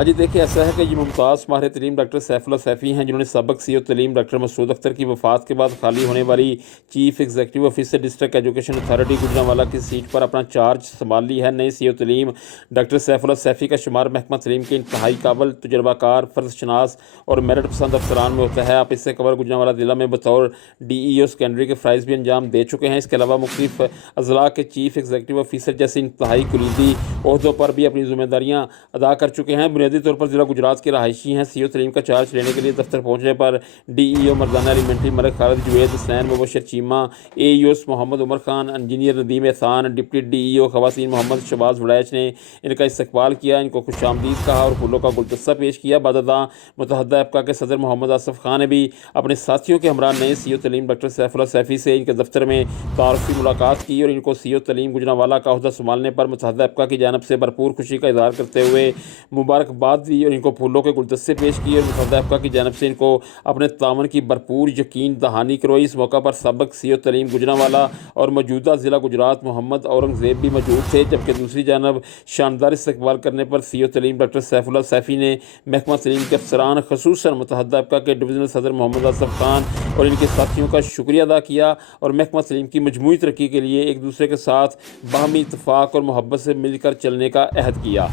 ہاں جی، دیکھیے ایسا ہے کہ یہ ممتاز ماہر تعلیم ڈاکٹر سیف اللہ سیفی ہیں، جنہوں نے سابق سی او تعلیم ڈاکٹر مسعود اختر کی وفات کے بعد خالی ہونے والی chief executive officer district education authority Gujranwala کی سیٹ پر اپنا چارج سنبھال لی ہے۔ نئے سی او تعلیم ڈاکٹر سیف اللہ سیفی کا شمار محکمہ تعلیم کے انتہائی قابل، تجربہ کار، فرض شناس اور میرٹ پسند افسران میں ہوتا ہے۔ آپ اس سے قبل گوجرانوالہ ضلع میں بطور ڈی ای او سیکنڈری کے فرائض بھی انجام دے چکے ہیں۔ اس کے علاوہ مختلف اضلاع کے چیف ایگزیکٹو آفیسر جیسے انتہائی کلیدی عہدوں پر بھی اپنی ذمہ داریاں ادا کر چکے ہیں۔ بنیادی طور پر ضلع گجرات کے رہائشی ہیں۔ سی او تعلیم کا چارج لینے کے لیے دفتر پہنچنے پر ڈی ای او مردانہ ایلیمنٹری ملک خالد جوید حسین مبشر چیمہ، اے E Os Muhammad Umar Khan, engineer Nadeem احسان، ڈپٹی ڈی ای او خواتین محمد شہباز وڑیچ نے ان کا استقبال کیا، ان کو خوش آمدید کہا اور پھولوں کا گلدستہ پیش کیا۔ بعد ازاں متحدہ ایپکا کے صدر محمد آصف خان نے بھی اپنے ساتھیوں کے ہمراہ نئے سی او تعلیم ڈاکٹر سیف اللہ سیفی سے ان کے دفتر میں تعارفی ملاقات کی اور ان کو سی او تعلیم گوجرانوالہ کا عہدہ سنبھالنے پر متحدہ ایپکا کی جانب سے بھرپور خوشی کا اظہار کرتے ہوئے مبارکباد دی اور ان کو پھولوں کے گلدستے پیش کیے اور متحدہ ایپکا کی جانب سے ان کو اپنے تعاون کی بھرپور یقین دہانی کروائی۔ اس موقع پر سابق سی او تعلیم گوجرانوالہ اور موجودہ ضلع گجرات محمد اورنگزیب بھی موجود تھے، جبکہ دوسری جانب شاندار استقبال کرنے پر سی او تعلیم ڈاکٹر سیف اللہ سیفی نے محکمہ تعلیم کے افسران خصوصاً متحدہ ایپکا کے ڈویژنل صدر محمد آصف خان اور ان کے ساتھیوں کا شکریہ ادا کیا اور محکمہ تعلیم کی مجموعی ترقی کے لیے ایک دوسرے کے ساتھ باہمی اتفاق اور محبت سے مل کر چلنے کا عہد کیا۔